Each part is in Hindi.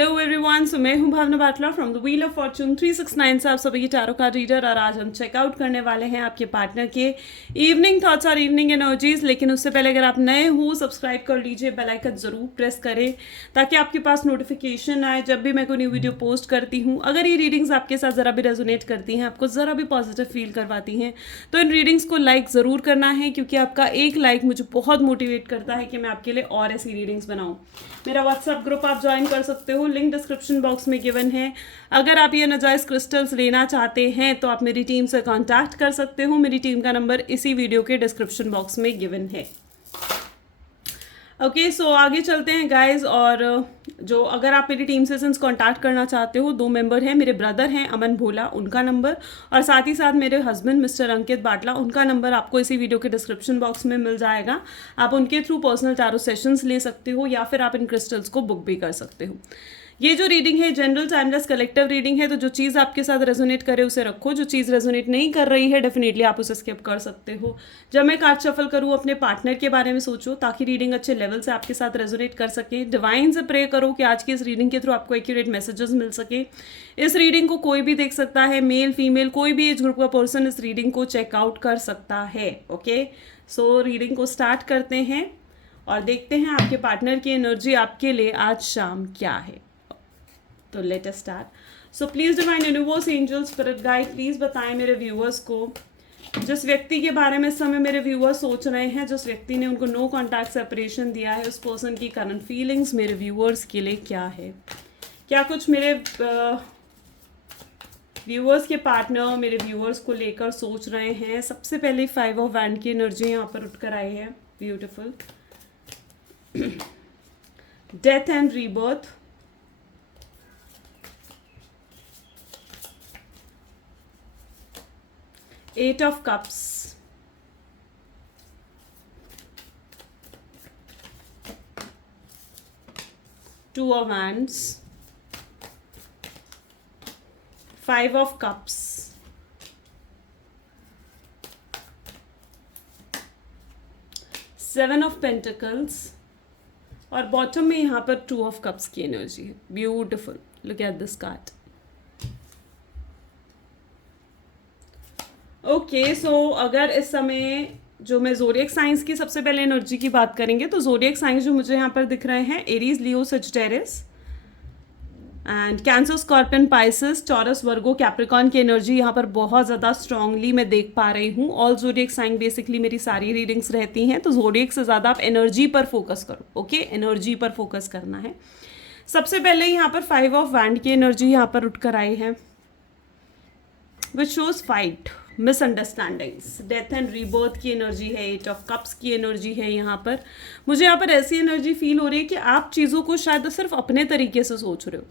हेलो एवरीवन, सो मैं हूं Bhavna Batla from the wheel of fortune 369 से आप सभी की टैरो कार्ड रीडर। और आज हम चेकआउट करने वाले हैं आपके पार्टनर के इवनिंग थॉट्स और इवनिंग एनर्जीज। लेकिन उससे पहले अगर आप नए हो सब्सक्राइब कर लीजिए, बेल आइकन जरूर प्रेस करें ताकि आपके पास नोटिफिकेशन आए जब भी मैं कोई न्यू वीडियो पोस्ट करती हूँ। अगर ये रीडिंग्स आपके साथ ज़रा भी रेजोनेट करती हैं, आपको ज़रा भी पॉजिटिव फील करवाती हैं, तो इन रीडिंग्स को लाइक ज़रूर करना है, क्योंकि आपका एक लाइक मुझे बहुत मोटिवेट करता है कि मैं आपके लिए और ऐसी रीडिंग्स बनाऊँ। मेरा व्हाट्सएप ग्रुप आप ज्वाइन कर सकते हो, लिंक डिस्क्रिप्शन बॉक्स में गिवन है। अगर आप ये नाजायज़ क्रिस्टल्स लेना चाहते हैं तो आप मेरी टीम से कांटेक्ट कर सकते हो। मेरी टीम का नंबर इसी वीडियो के डिस्क्रिप्शन बॉक्स में गिवन है। ओके, सो आगे चलते हैं गाइज। और जो अगर आप मेरी टीम से सिंस कांटेक्ट करना चाहते हो, 2 मेंबर हैं, मेरे ब्रदर हैं अमन भोला, उनका नंबर, और साथ ही साथ मेरे हस्बैंड मिस्टर अंकित बाटला, उनका नंबर आपको इसी वीडियो के डिस्क्रिप्शन बॉक्स में मिल जाएगा। आप उनके थ्रू पर्सनल टैरो सेशंस ले सकते हो या फिर आप इन क्रिस्टल्स को बुक भी कर सकते हो। ये जो रीडिंग है जनरल टाइमलेस कलेक्टिव रीडिंग है, तो जो चीज़ आपके साथ रेजोनेट करे उसे रखो, जो चीज़ रेजोनेट नहीं कर रही है डेफिनेटली आप उसे स्किप कर सकते हो। जब मैं कार्ड शफल करूँ अपने पार्टनर के बारे में सोचो ताकि रीडिंग अच्छे लेवल से आपके साथ रेजोनेट कर सके। डिवाइन से प्रे करो कि आज की इस रीडिंग के थ्रू आपको एक्यूरेट मैसेजेस मिल सके। इस रीडिंग को कोई भी देख सकता है, मेल फीमेल कोई भी एज ग्रुप का पर्सन इस रीडिंग को चेकआउट कर सकता है। ओके, सो रीडिंग को स्टार्ट करते हैं और देखते हैं आपके पार्टनर की एनर्जी आपके लिए आज शाम क्या है। तो let us start. So please divine universe, angel, spirit guide, please बताएं मेरे व्यूअर्स को जिस व्यक्ति के बारे में इस समय मेरे व्यूअर्स सोच रहे हैं, जिस व्यक्ति ने उनको नो कॉन्टैक्ट सेपरेशन दिया है, उस पर्सन की करंट फीलिंग्स मेरे व्यूअर्स के लिए क्या है। क्या कुछ मेरे व्यूअर्स के पार्टनर मेरे व्यूअर्स को लेकर सोच रहे हैं। सबसे पहले 5 ऑफ वैंड की एनर्जी यहाँ पर उठकर आई है, beautiful. Death and rebirth, Eight of Cups, Two of Wands, 5 of Cups, Seven of Pentacles, और बॉटम में यहाँ पर 2 of Cups की एनर्जी है। Beautiful, look at this card. Okay, so अगर इस समय जो मैं ज़ोडिएक साइंस की सबसे पहले एनर्जी की बात करेंगे, तो ज़ोडिएक साइंस जो मुझे यहाँ पर दिख रहे हैं, Aries, Leo, Sagittarius and cancer, scorpion, Pisces, taurus, Virgo, Capricorn की एनर्जी यहाँ पर बहुत ज़्यादा स्ट्रांगली मैं देख पा रही हूँ। ऑल ज़ोडिएक साइन बेसिकली मेरी सारी रीडिंग्स रहती हैं, तो ज़ोडिएक से ज़्यादा आप एनर्जी पर फोकस करो। ओके, एनर्जी पर फोकस करना है। सबसे पहले यहाँ पर 5 ऑफ वैंड की एनर्जी यहाँ पर उठकर आई है, which shows fight, misunderstandings, death and rebirth की एनर्जी है, 8 ऑफ कप्स की एनर्जी है। यहाँ पर मुझे यहाँ पर ऐसी एनर्जी फील हो रही है कि आप चीज़ों को शायद सिर्फ अपने तरीके से सोच रहे हो।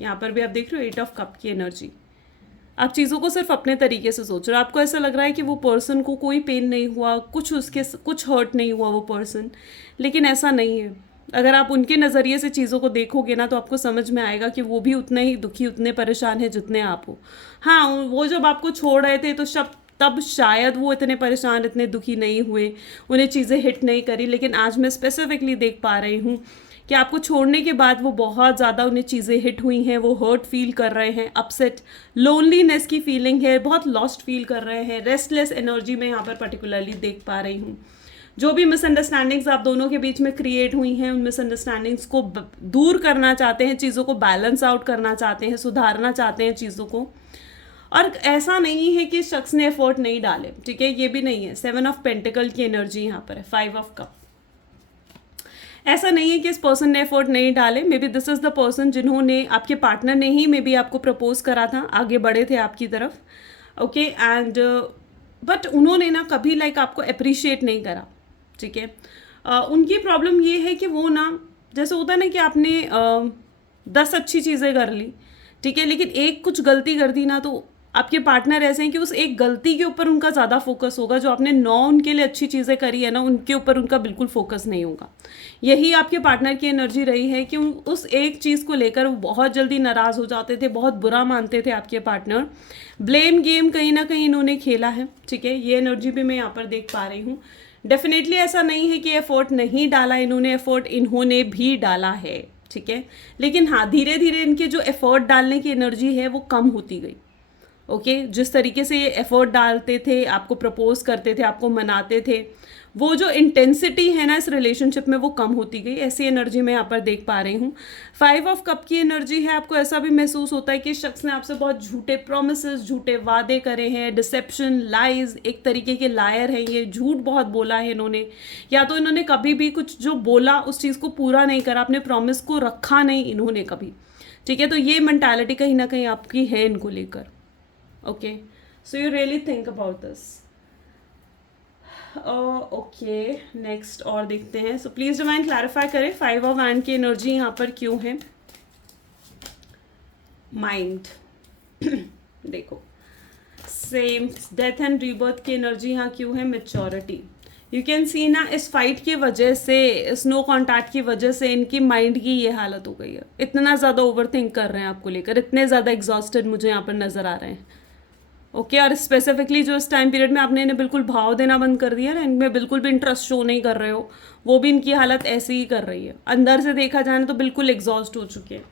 यहाँ पर भी आप देख रहे हो 8 ऑफ कप की एनर्जी, आप चीज़ों को सिर्फ अपने तरीके से सोच रहे हो। आपको ऐसा लग रहा है कि वो पर्सन को कोई पेन नहीं हुआ, कुछ हर्ट नहीं हुआ वो पर्सन, लेकिन ऐसा नहीं है। अगर आप उनके नज़रिए से चीज़ों को देखोगे ना, तो आपको समझ में आएगा कि वो भी उतने ही दुखी, उतने परेशान है जितने आप हो। हाँ, वो जब आपको छोड़ रहे थे तो तब शायद वो इतने परेशान, इतने दुखी नहीं हुए, उन्हें चीज़ें हिट नहीं करी। लेकिन आज मैं स्पेसिफिकली देख पा रही हूँ कि आपको छोड़ने के बाद वो बहुत ज़्यादा उन्हें चीज़ें हिट हुई हैं, वो हर्ट फील कर रहे हैं, अपसेट, लोनलीनेस की फीलिंग है, बहुत लॉस्ट फील कर रहे हैं, रेस्टलेस एनर्जी में यहाँ पर पर्टिकुलरली देख पा रही हूँ। जो भी मिसअंडरस्टैंडिंग्स आप दोनों के बीच में क्रिएट हुई हैं, उन मिसअंडरस्टैंडिंग्स को दूर करना चाहते हैं, चीज़ों को बैलेंस आउट करना चाहते हैं, सुधारना चाहते हैं चीज़ों को। और ऐसा नहीं है कि शख्स ने एफर्ट नहीं डाले, ठीक है, ये भी नहीं है। 7 ऑफ पेंटिकल की एनर्जी यहाँ पर है, 5 ऑफ कप। ऐसा नहीं है कि इस पर्सन ने एफर्ट नहीं डाले। May be this is the person जिन्होंने, आपके पार्टनर ने ही मे बी आपको प्रपोज करा था, आगे बढ़े थे आपकी तरफ। ओके, एंड बट उन्होंने ना कभी आपको अप्रिशिएट नहीं करा, ठीक है। उनकी प्रॉब्लम ये है कि वो ना, जैसे होता है ना कि आपने 10 अच्छी चीज़ें कर ली, ठीक है, लेकिन एक कुछ गलती कर दी ना, तो आपके पार्टनर ऐसे हैं कि उस एक गलती के ऊपर उनका ज़्यादा फोकस होगा। जो आपने 9 उनके लिए अच्छी चीज़ें करी है ना, उनके ऊपर उनका बिल्कुल फोकस नहीं होगा। यही आपके पार्टनर की एनर्जी रही है कि उस एक चीज़ को लेकर वो बहुत जल्दी नाराज़ हो जाते थे, बहुत बुरा मानते थे आपके पार्टनर। ब्लेम गेम कहीं ना कहीं इन्होंने खेला है, ठीक है, ये एनर्जी भी मैं यहाँ पर देख पा रही हूँ। डेफिनेटली ऐसा नहीं है कि एफर्ट नहीं डाला इन्होंने, एफर्ट इन्होंने भी डाला है, ठीक है। लेकिन हाँ, धीरे धीरे इनके जो एफर्ट डालने की एनर्जी है वो कम होती गई। ओके, जिस तरीके से ये एफर्ट डालते थे, आपको प्रपोज करते थे, आपको मनाते थे, वो जो इंटेंसिटी है ना इस रिलेशनशिप में वो कम होती गई। ऐसी एनर्जी मैं यहाँ पर देख पा रही हूँ। 5 ऑफ कप की एनर्जी है। आपको ऐसा भी महसूस होता है कि शख्स ने आपसे बहुत झूठे प्रोमिसेस, झूठे वादे करे हैं, डिसेप्शन, लाइज, एक तरीके के लायर हैं ये, झूठ बहुत बोला है इन्होंने, या तो इन्होंने कभी भी कुछ जो बोला उस चीज़ को पूरा नहीं करा, अपने प्रॉमिस को रखा नहीं इन्होंने कभी, ठीक है। तो ये मेंटालिटी कहीं ना कहीं आपकी है इनको लेकर। Okay, so you really think about this. Okay, next और देखते हैं। सो प्लीज डिवाइन क्लैरिफाई करें 5 ऑफ वैंड की एनर्जी यहाँ पर क्यों है। माइंड देखो, सेम डेथ एंड रीबर्थ की एनर्जी यहाँ क्यों है। मैच्योरिटी, यू कैन सी ना, इस फाइट की वजह से, इस नो कॉन्टैक्ट की वजह से इनकी माइंड की ये हालत हो गई है। इतना ज़्यादा ओवर थिंक कर रहे हैं आपको लेकर, इतने ज़्यादा एग्जॉस्टेड मुझे यहाँ पर नज़र आ रहे हैं। ओके, और स्पेसिफिकली जो इस टाइम पीरियड में आपने इन्हें बिल्कुल भाव देना बंद कर दिया ना, इनमें बिल्कुल भी इंटरेस्ट शो नहीं कर रहे हो, वो भी इनकी हालत ऐसी ही कर रही है। अंदर से देखा जाए तो बिल्कुल एग्जॉस्ट हो चुके हैं,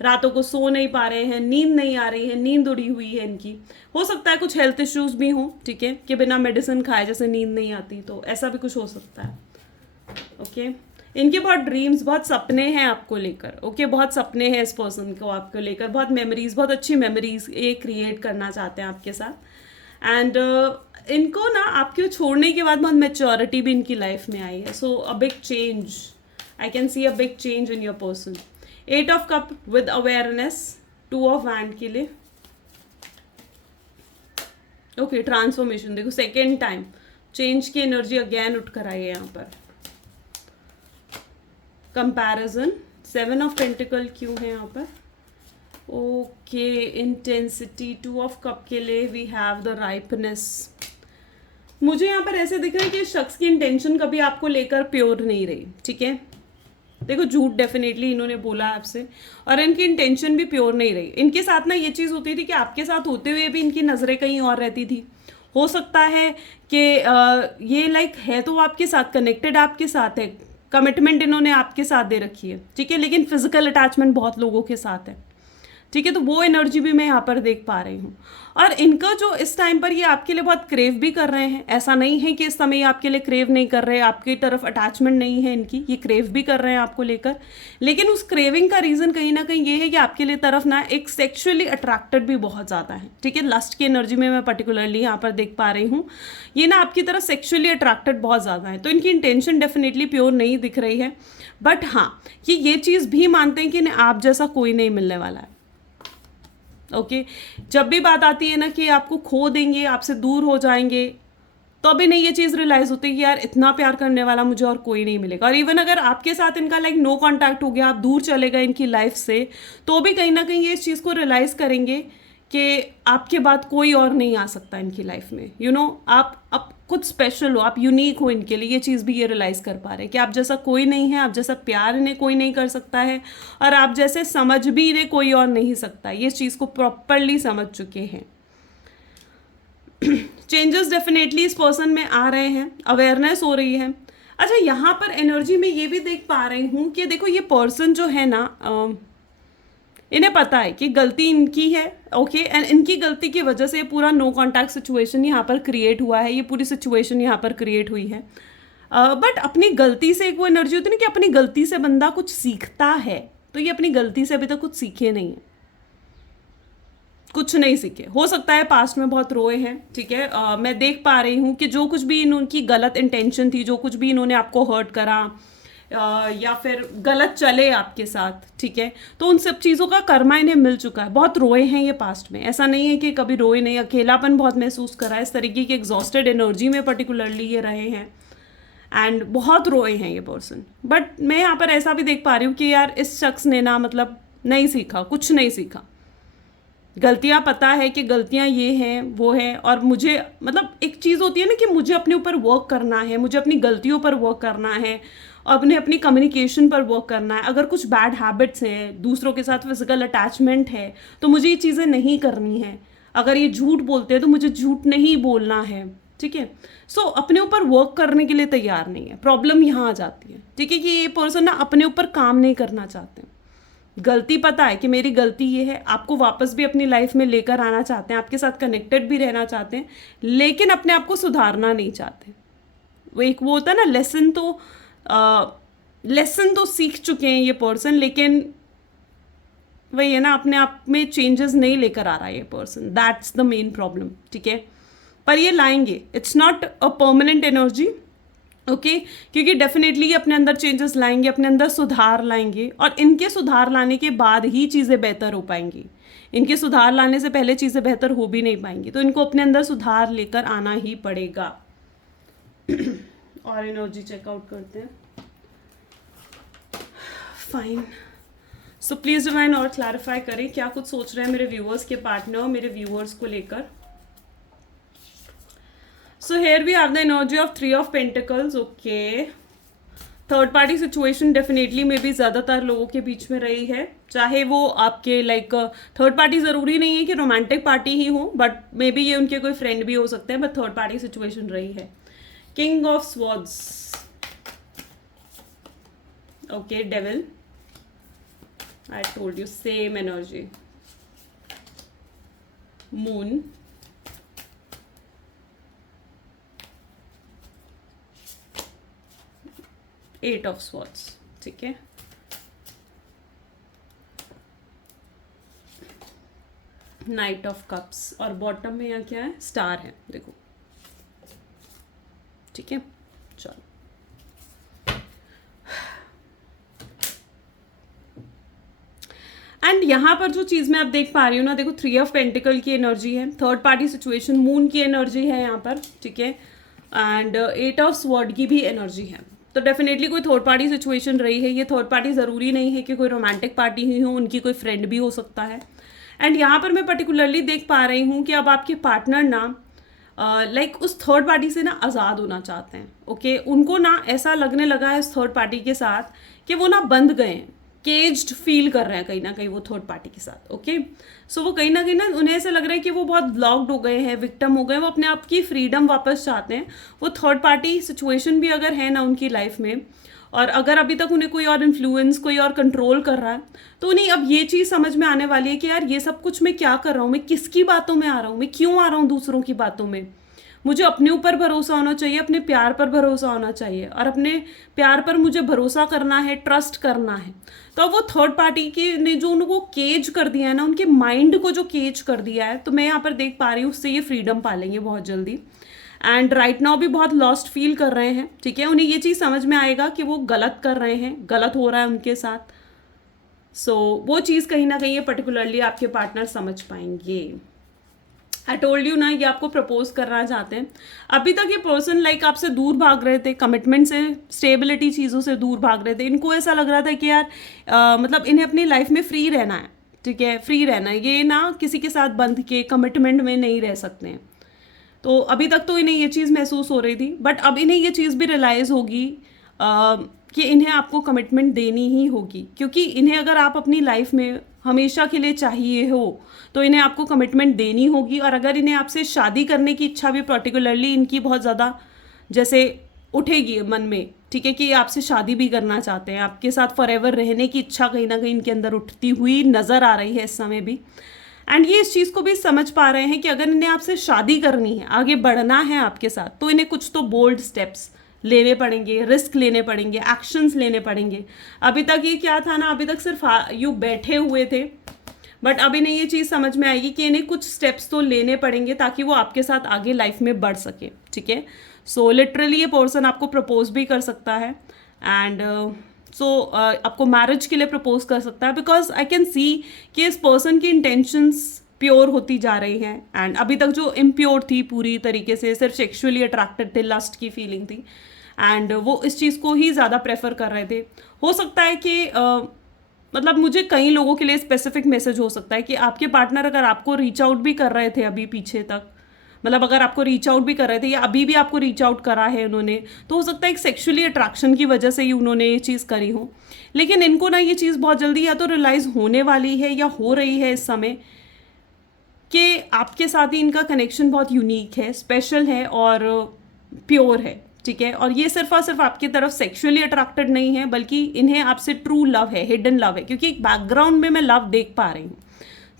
रातों को सो नहीं पा रहे हैं, नींद नहीं आ रही है, नींद उड़ी हुई है इनकी। हो सकता है कुछ हेल्थ इश्यूज भी हों, ठीक है, कि बिना मेडिसिन खाए जैसे नींद नहीं आती, तो ऐसा भी कुछ हो सकता है। ओके, इनके बहुत ड्रीम्स, बहुत सपने हैं आपको लेकर। ओके, बहुत सपने हैं इस पर्सन को आपको लेकर, बहुत मेमोरीज, बहुत अच्छी मेमोरीज ये क्रिएट करना चाहते हैं आपके साथ। एंड इनको ना आपके छोड़ने के बाद बहुत मेच्योरिटी भी इनकी लाइफ में आई है। So a big change, I can see a big change in your person. 8 of cup with awareness, 2 of wand के लिए। ओके, ट्रांसफॉर्मेशन देखो, सेकेंड टाइम चेंज की एनर्जी अगेन उठ कर आई है यहाँ पर। कंपैरिजन, 7 ऑफ पेंटिकल क्यों है यहाँ पर। ओके, इंटेंसिटी, 2 ऑफ कप के लिए वी हैव द राइपनेस। मुझे यहाँ पर ऐसे दिख रहा है कि शख्स की इंटेंशन कभी आपको लेकर प्योर नहीं रही, ठीक है। देखो, झूठ डेफिनेटली इन्होंने बोला आपसे, और इनकी इंटेंशन भी प्योर नहीं रही। इनके साथ ना ये चीज़ होती थी कि आपके साथ होते हुए भी इनकी नज़रें कहीं और रहती थी। हो सकता है कि ये लाइक है तो आपके साथ कनेक्टेड, आपके साथ है, कमिटमेंट इन्होंने आपके साथ दे रखी है, ठीक है, लेकिन फिजिकल अटैचमेंट बहुत लोगों के साथ है, ठीक है। तो वो एनर्जी भी मैं यहाँ पर देख पा रही हूँ। और इनका जो इस टाइम पर ये आपके लिए बहुत क्रेव भी कर रहे हैं, ऐसा नहीं है कि इस समय ये आपके लिए क्रेव नहीं कर रहे, आपकी तरफ अटैचमेंट नहीं है इनकी, ये क्रेव भी कर रहे हैं आपको लेकर। लेकिन उस क्रेविंग का रीज़न कहीं ना कहीं ये है कि आपके लिए तरफ ना एक सेक्सुअली अट्रैक्टेड भी बहुत ज़्यादा है, ठीक है। लस्ट की एनर्जी में मैं पर्टिकुलरली यहाँ पर देख पा रही हूँ, ये ना आपकी तरफ सेक्सुअली अट्रैक्टेड बहुत ज़्यादा है। तो इनकी इंटेंशन डेफिनेटली प्योर नहीं दिख रही है, बट हाँ, ये चीज़ भी मानते हैं कि आप जैसा कोई नहीं मिलने वाला है। ओके, जब भी बात आती है ना कि आपको खो देंगे, आपसे दूर हो जाएंगे, तो अभी नहीं ये चीज़ रियलाइज होती है कि यार इतना प्यार करने वाला मुझे और कोई नहीं मिलेगा। और इवन अगर आपके साथ इनका लाइक नो कांटेक्ट हो गया, आप दूर चले गए इनकी लाइफ से, तो भी कहीं ना कहीं ये इस चीज़ को रियलाइज करेंगे कि आपके बाद कोई और नहीं आ सकता इनकी लाइफ में। यू नो, आप खुद स्पेशल हो, आप यूनिक हो इनके लिए। ये चीज़ भी ये रियलाइज़ कर पा रहे हैं कि आप जैसा कोई नहीं है, आप जैसा प्यार इन्हें कोई नहीं कर सकता है, और आप जैसे समझ भी इन्हें कोई और नहीं सकता। ये चीज़ को प्रॉपरली समझ चुके हैं। चेंजेस डेफिनेटली इस पर्सन में आ रहे हैं, अवेयरनेस हो रही है। अच्छा, यहाँ पर एनर्जी में ये भी देख पा रही हूँ कि देखो, ये पर्सन जो है ना, इन्हें पता है कि गलती इनकी है, ओके, एंड इनकी गलती की वजह से ये पूरा नो कांटेक्ट सिचुएशन यहाँ पर क्रिएट हुआ है, ये पूरी सिचुएशन यहाँ पर क्रिएट हुई है। बट अपनी गलती से एक वो एनर्जी होती है ना कि अपनी गलती से बंदा कुछ सीखता है, तो ये अपनी गलती से अभी तक कुछ सीखे नहीं है, कुछ नहीं सीखे। हो सकता है पास्ट में बहुत रोए हैं, ठीक है। मैं देख पा रही हूँ कि जो कुछ भी इनकी गलत इंटेंशन थी, जो कुछ भी इन्होंने आपको हर्ट करा, या फिर गलत चले आपके साथ, ठीक है, तो उन सब चीज़ों का कर्मा इन्हें मिल चुका है। बहुत रोए हैं ये पास्ट में, ऐसा नहीं है कि कभी रोए नहीं। अकेलापन बहुत महसूस करा, इस तरीके की एग्जॉस्टेड एनर्जी में पर्टिकुलरली ये रहे हैं, एंड बहुत रोए हैं ये पर्सन। बट मैं यहाँ पर ऐसा भी देख पा रही हूँ कि यार इस शख्स ने ना मतलब नहीं सीखा, कुछ नहीं सीखा। गलतियाँ पता है कि गलतियाँ ये हैं वो हैं, और मुझे मतलब एक चीज़ होती है ना कि मुझे अपने ऊपर वर्क करना है, मुझे अपनी गलतियों पर वर्क करना है, अपनी कम्युनिकेशन पर वर्क करना है। अगर कुछ बैड हैबिट्स हैं, दूसरों के साथ फिजिकल अटैचमेंट है, तो मुझे ये चीज़ें नहीं करनी है। अगर ये झूठ बोलते हैं तो मुझे झूठ नहीं बोलना है, ठीक है। सो अपने ऊपर वर्क करने के लिए तैयार नहीं है। प्रॉब्लम यहाँ आ जाती है, ठीक है, कि ये पर्सन ना अपने ऊपर काम नहीं करना चाहते। गलती पता है कि मेरी गलती ये है, आपको वापस भी अपनी लाइफ में लेकर आना चाहते हैं, आपके साथ कनेक्टेड भी रहना चाहते हैं, लेकिन अपने आप को सुधारना नहीं चाहते। वो होता है ना, लेसन तो सीख चुके हैं ये पर्सन, लेकिन वही है ना, अपने आप में चेंजेस नहीं लेकर आ रहा है ये person. That's the main problem, ठीक है। पर ये लाएंगे, it's not a permanent energy, okay, क्योंकि डेफिनेटली ये अपने अंदर चेंजेस लाएंगे, अपने अंदर सुधार लाएंगे, और इनके सुधार लाने के बाद ही चीज़ें बेहतर हो पाएंगी। इनके सुधार लाने से पहले चीज़ें बेहतर हो भी नहीं पाएंगी, तो इनको अपने अंदर सुधार लेकर आना ही पड़ेगा। और एनर्जी चेकआउट करते हैं। फाइन, सो प्लीज़ डिवाइन और क्लैरिफाई करें क्या कुछ सोच रहे हैं मेरे व्यूअर्स के पार्टनर मेरे व्यूअर्स को लेकर। So here we have the energy of 3 of Pentacles, okay. Third party situation definitely में भी ज़्यादातर लोगों के बीच में रही है, चाहे वो आपके थर्ड पार्टी ज़रूरी नहीं है कि रोमांटिक पार्टी ही हो, बट मे बी ये उनके कोई फ्रेंड भी हो सकते हैं, बट थर्ड पार्टी सिचुएशन रही है। King of swords, okay, devil, I told you same energy. Moon, eight of swords, ठीक है। नाइट ऑफ कप्स, और बॉटम में यहाँ क्या है, स्टार है, देखो, ठीक है। चलो, एंड यहाँ पर जो चीज़ मैं अब देख पा रही हूँ ना, देखो 3 ऑफ पेंटिकल की एनर्जी है, थर्ड पार्टी सिचुएशन, मून की एनर्जी है यहाँ पर, ठीक है, एंड 8 ऑफ स्वॉर्ड की भी एनर्जी है। तो डेफिनेटली कोई थर्ड पार्टी सिचुएशन रही है। ये थर्ड पार्टी ज़रूरी नहीं है कि कोई रोमांटिक पार्टी ही हो, उनकी कोई फ्रेंड भी हो सकता है। एंड यहाँ पर मैं पर्टिकुलरली देख पा रही हूँ कि अब आपके पार्टनर ना उस थर्ड पार्टी से ना आज़ाद होना चाहते हैं, ओके। उनको ना ऐसा लगने लगा है इस थर्ड पार्टी के साथ कि वो ना बंध गए हैं, केज्ड फील कर रहे हैं कहीं ना कहीं वो थर्ड पार्टी के साथ, ओके। सो वो कहीं ना उन्हें ऐसा लग रहा है कि वो बहुत ब्लॉक्ड हो गए हैं, विक्टिम हो गए, वो अपने आप की फ्रीडम वापस चाहते हैं। वो थर्ड पार्टी सिचुएशन भी अगर है ना उनकी लाइफ में, और अगर अभी तक उन्हें कोई और इन्फ्लुएंस, कोई और कंट्रोल कर रहा है, तो उन्हें अब ये चीज़ समझ में आने वाली है कि यार ये सब कुछ मैं क्या कर रहा हूँ, मैं किसकी बातों में आ रहा हूँ, मैं क्यों आ रहा हूँ दूसरों की बातों में। मुझे अपने ऊपर भरोसा होना चाहिए, अपने प्यार पर भरोसा होना चाहिए, और अपने प्यार पर मुझे भरोसा करना है, ट्रस्ट करना है। तो वो थर्ड पार्टी के ने जो उनको केज कर दिया है ना, उनके माइंड को जो केज कर दिया है, तो मैं यहाँ पर देख पा रही हूँ उससे ये फ्रीडम पालेंगे बहुत जल्दी। एंड राइट नाउ भी बहुत लॉस्ट फील कर रहे हैं, ठीक है। उन्हें ये चीज़ समझ में आएगा कि वो गलत कर रहे हैं, गलत हो रहा है उनके साथ। सो वो चीज़ कहीं ना कहीं ये पर्टिकुलरली आपके पार्टनर समझ पाएंगे। आई टोल्ड यू ना, ये आपको प्रपोज करना चाहते हैं। अभी तक ये पर्सन आपसे दूर भाग रहे थे, कमिटमेंट से, स्टेबिलिटी चीज़ों से दूर भाग रहे थे। इनको ऐसा लग रहा था कि यार मतलब इन्हें अपनी लाइफ में फ्री रहना है, ठीक है, फ्री रहना है, ये ना किसी के साथ बंध के कमिटमेंट में नहीं रह सकते हैं। तो अभी तक तो इन्हें ये चीज़ महसूस हो रही थी, बट अब इन्हें ये चीज़ भी रियलाइज़ होगी कि इन्हें आपको कमिटमेंट देनी ही होगी, क्योंकि इन्हें अगर आप अपनी लाइफ में हमेशा के लिए चाहिए हो तो इन्हें आपको कमिटमेंट देनी होगी। और अगर इन्हें आपसे शादी करने की इच्छा भी पर्टिकुलरली इनकी बहुत ज़्यादा जैसे उठेगी मन में, ठीक है, कि आपसे शादी भी करना चाहते हैं, आपके साथ फॉरएवर रहने की इच्छा कहीं ना कहीं इनके अंदर उठती हुई नज़र आ रही है इस समय भी। एंड ये इस चीज़ को भी समझ पा रहे हैं कि अगर इन्हें आपसे शादी करनी है, आगे बढ़ना है आपके साथ, तो इन्हें कुछ तो बोल्ड स्टेप्स लेने पड़ेंगे, रिस्क लेने पड़ेंगे, एक्शंस लेने पड़ेंगे। अभी तक ये क्या था ना, अभी तक सिर्फ यूँ बैठे हुए थे, बट अब इन्हें ये चीज़ समझ में आएगी कि इन्हें कुछ स्टेप्स तो लेने पड़ेंगे ताकि वो आपके साथ आगे लाइफ में बढ़ सके, ठीक है। सो लिटरली ये पर्सन आपको प्रपोज भी कर सकता है, एंड आपको मैरिज के लिए प्रपोज कर सकता है, बिकॉज आई कैन सी कि इस पर्सन की इंटेंशंस प्योर होती जा रही हैं। एंड अभी तक जो इम्प्योर थी पूरी तरीके से, सिर्फ सेक्सुअली अट्रैक्टेड थे, लस्ट की फीलिंग थी, एंड वो इस चीज़ को ही ज़्यादा प्रेफर कर रहे थे। हो सकता है कि मतलब मुझे कई लोगों के लिए स्पेसिफिक मैसेज हो सकता है कि आपके पार्टनर अगर आपको रीच आउट भी कर रहे थे अभी पीछे तक, मतलब अगर आपको रीच आउट भी कर रहे थे या अभी भी आपको रीच आउट करा है उन्होंने, तो हो सकता है एक सेक्सुअली अट्रैक्शन की वजह से ही उन्होंने ये चीज़ करी हो। लेकिन इनको ना ये चीज़ बहुत जल्दी या तो रियलाइज़ होने वाली है या हो रही है इस समय कि आपके साथ ही इनका कनेक्शन बहुत यूनिक है, स्पेशल है और प्योर है, ठीक है। और ये सिर्फ और सिर्फ आपकी तरफ सेक्सुअली अट्रैक्टेड नहीं है, बल्कि इन्हें आपसे ट्रू लव है, हिडन लव है, क्योंकि बैकग्राउंड में मैं लव देख पा रही हूँ,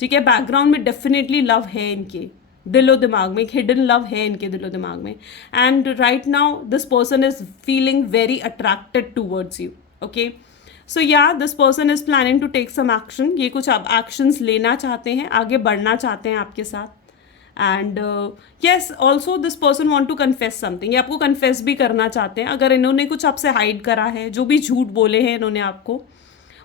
ठीक है। बैकग्राउंड में डेफिनेटली लव है, इनके दिलो दिमाग में एक हिडन लव है, इनके दिलो दिमाग में। And right now this person is feeling very attracted towards you, okay. So या this person is planning to take some action, ये कुछ आप एक्शंस लेना चाहते हैं, आगे बढ़ना चाहते हैं आपके साथ। And yes, also this person want to confess something, ये आपको कन्फेस भी करना चाहते हैं। अगर इन्होंने कुछ आपसे हाइड करा है, जो भी झूठ बोले हैं इन्होंने आपको,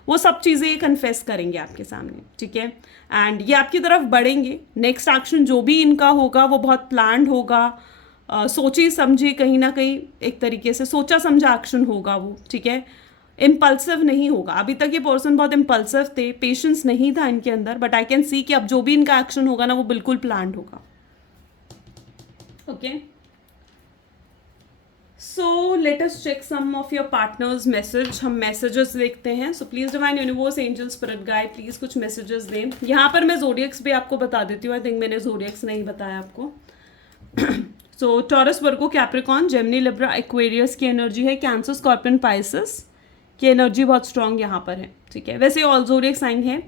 वो सब चीज़ें ये कन्फेस करेंगे आपके सामने, ठीक है। एंड ये आपकी तरफ बढ़ेंगे। नेक्स्ट एक्शन जो भी इनका होगा वो बहुत प्लान्ड होगा, सोची समझी, कहीं ना कहीं एक तरीके से सोचा समझा एक्शन होगा वो, ठीक है। इम्पल्सिव नहीं होगा। अभी तक ये पर्सन बहुत इम्पल्सिव थे, पेशेंस नहीं था इनके अंदर, बट आई कैन सी कि अब जो भी इनका एक्शन होगा ना वो बिल्कुल प्लान्ड होगा, okay. So let us check some of your partners message. हम मैसेजेस देखते हैं। So please divine universe, angel, spirit guide, please कुछ मैसेजेस दें। यहाँ पर मैं जोडियक्स भी आपको बता देती हूँ, आई थिंक मैंने जोडियक्स नहीं बताया आपको। सो टॉरस, वर्गो, कैप्रिकॉर्न, जेमिनी, लिब्रा, एक्वेरियस की एनर्जी है, कैंसर, स्कॉर्पियन, पाइसेस की एनर्जी बहुत स्ट्रांग यहाँ पर है, ठीक है। वैसे ऑल जोडियक साइन है।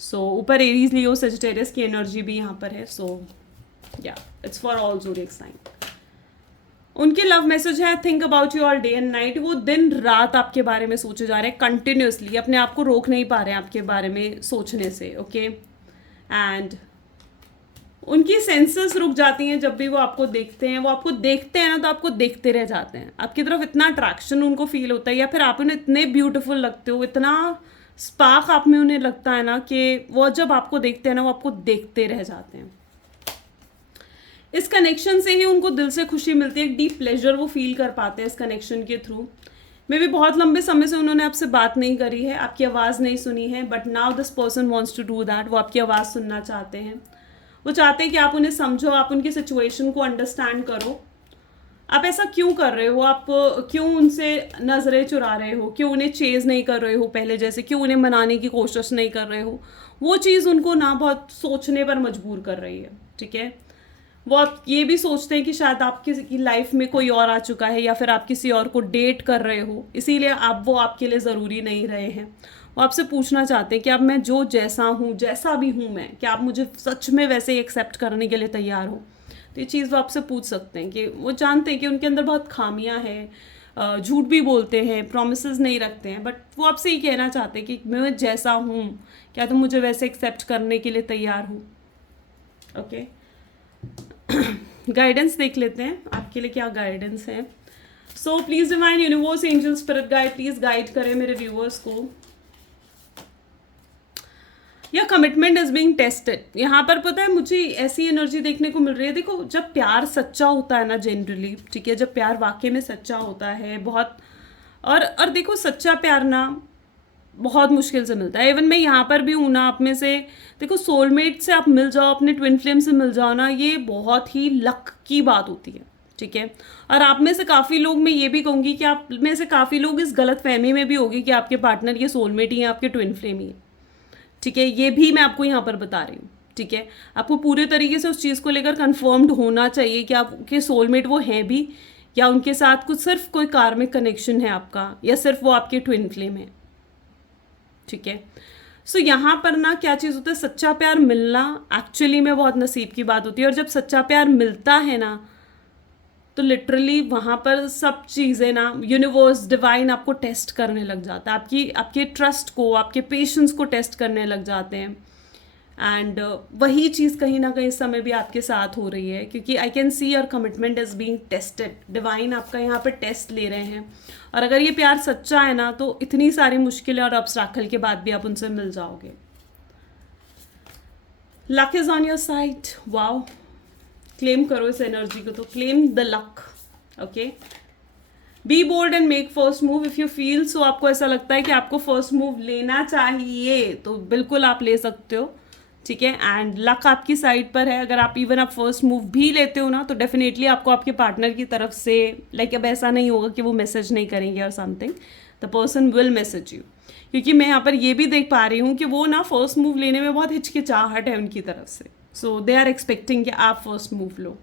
सो ऊपर एरीज, लियो, सजिटेरियस की एनर्जी भी यहाँ पर है। So yeah it's for all zodiac sign. उनके लव मैसेज है, think about you all day and night. वो दिन रात आपके बारे में सोचे जा रहे हैं कंटिन्यूसली, अपने आप को रोक नहीं पा रहे हैं आपके बारे में सोचने से, ओके। एंड उनकी सेंसेस रुक जाती हैं जब भी वो आपको देखते हैं। वो आपको देखते हैं ना तो आपको देखते रह जाते हैं, आपकी तरफ इतना अट्रैक्शन उनको फील होता है, या फिर आप उन्हें इतने ब्यूटीफुल लगते हो, इतना स्पार्क आप में उन्हें लगता है ना कि वो जब आपको देखते हैं ना वो आपको देखते रह जाते हैं। इस कनेक्शन से ही उनको दिल से खुशी मिलती है, एक डीप प्लेजर वो फील कर पाते हैं इस कनेक्शन के थ्रू। मे भी बहुत लंबे समय से उन्होंने आपसे बात नहीं करी है, आपकी आवाज़ नहीं सुनी है, but now this person wants to do that. वो आपकी आवाज़ सुनना चाहते हैं, वो चाहते हैं कि आप उन्हें समझो, आप उनकी सिचुएशन को अंडरस्टैंड करो। आप ऐसा क्यों कर रहे हो, आप क्यों उनसे नज़रें चुरा रहे हो, क्यों उन्हें चेज़ नहीं कर रहे हो पहले जैसे, क्यों उन्हें मनाने की कोशिश नहीं कर रहे हो। वो चीज़ उनको ना बहुत सोचने पर मजबूर कर रही है, ठीक है। वो आप ये भी सोचते हैं कि शायद आपकी लाइफ में कोई और आ चुका है, या फिर आप किसी और को डेट कर रहे हो, इसीलिए वो आपके लिए ज़रूरी नहीं रहे हैं। वो आपसे पूछना चाहते हैं कि अब मैं जो जैसा हूँ, जैसा भी हूँ मैं, क्या आप मुझे सच में वैसे ही एक्सेप्ट करने के लिए तैयार हो। तो ये चीज़ वो आपसे पूछ सकते हैं कि वो जानते हैं कि उनके अंदर बहुत खामियां हैं, झूठ भी बोलते हैं, प्रॉमिसेस नहीं रखते हैं, बट वो आपसे ये कहना चाहते हैं कि मैं जैसा हूँ, क्या तुम मुझे वैसे एक्सेप्ट करने के लिए तैयार हो, ओके। गाइडेंस देख लेते हैं आपके लिए क्या गाइडेंस है। सो please divine universe, angel, spirit guide, please guide करें मेरे व्यूअर्स को। या कमिटमेंट इज बीइंग टेस्टेड। यहाँ पर पता है मुझे ऐसी एनर्जी देखने को मिल रही है। देखो, जब प्यार सच्चा होता है ना, जनरली, ठीक है, जब प्यार वाकई में सच्चा होता है बहुत, और देखो सच्चा प्यार ना बहुत मुश्किल से मिलता है। इवन मैं यहाँ पर भी हूँ ना, आप में से देखो सोलमेट से आप मिल जाओ, अपने ट्विन फ्लेम से मिल जाओ ना, ये बहुत ही लक की बात होती है, ठीक है। और आप में से काफ़ी लोग, मैं ये भी कहूँगी कि आप में से काफ़ी लोग इस गलत फहमी में भी होगी कि आपके पार्टनर ये सोलमेट ही है, आपके ट्विन फ्लेम ही है, ठीक है। ये भी मैं आपको यहाँ पर बता रही हूँ, ठीक है। आपको पूरे तरीके से उस चीज़ को लेकर कन्फर्म्ड होना चाहिए कि आपके सोलमेट वो हैं भी, या उनके साथ कुछ सिर्फ कोई कार्मिक कनेक्शन है आपका, या सिर्फ वो आपके ट्विन फ्लेम है, ठीक है। सो यहाँ पर ना क्या चीज़ होता है, सच्चा प्यार मिलना एक्चुअली में बहुत नसीब की बात होती है। और जब सच्चा प्यार मिलता है ना, तो लिटरली वहाँ पर सब चीज़ें ना, यूनिवर्स, डिवाइन आपको टेस्ट करने लग जाता है, आपके ट्रस्ट को, आपके पेशेंस को टेस्ट करने लग जाते हैं। एंड वही चीज़ कहीं ना कहीं इस समय भी आपके साथ हो रही है, क्योंकि आई can see your commitment is being tested. Divine आपका यहाँ पर टेस्ट ले रहे हैं, और अगर ये प्यार सच्चा है ना, तो इतनी सारी मुश्किलें और ऑब्स्टैकल के बाद भी आप उनसे मिल जाओगे। Luck is on your side, wow. Claim करो इस एनर्जी को, तो claim the luck, okay. Be bold and make first move if you feel so. आपको ऐसा लगता है कि आपको फर्स्ट मूव लेना चाहिए, तो बिल्कुल आप ले सकते हो, ठीक है। एंड लक आपकी साइड पर है। अगर आप फर्स्ट मूव भी लेते हो ना, तो डेफिनेटली आपको आपके पार्टनर की तरफ से अब ऐसा नहीं होगा कि वो मैसेज नहीं करेंगे और something, the person will message you. क्योंकि मैं यहाँ पर ये भी देख पा रही हूँ कि वो ना फर्स्ट मूव लेने में बहुत हिचकिचाहट है उनकी तरफ से, सो दे आर एक्सपेक्टिंग कि आप first move low.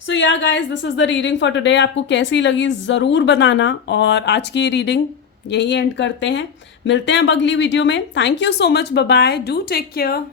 So yeah guys, this is the reading for today. आपको कैसी लगी ज़रूर बताना. और आज की रीडिंग यही एंड करते हैं. मिलते हैं अब अगली वीडियो में. Thank you so much. Bye bye. Do take care.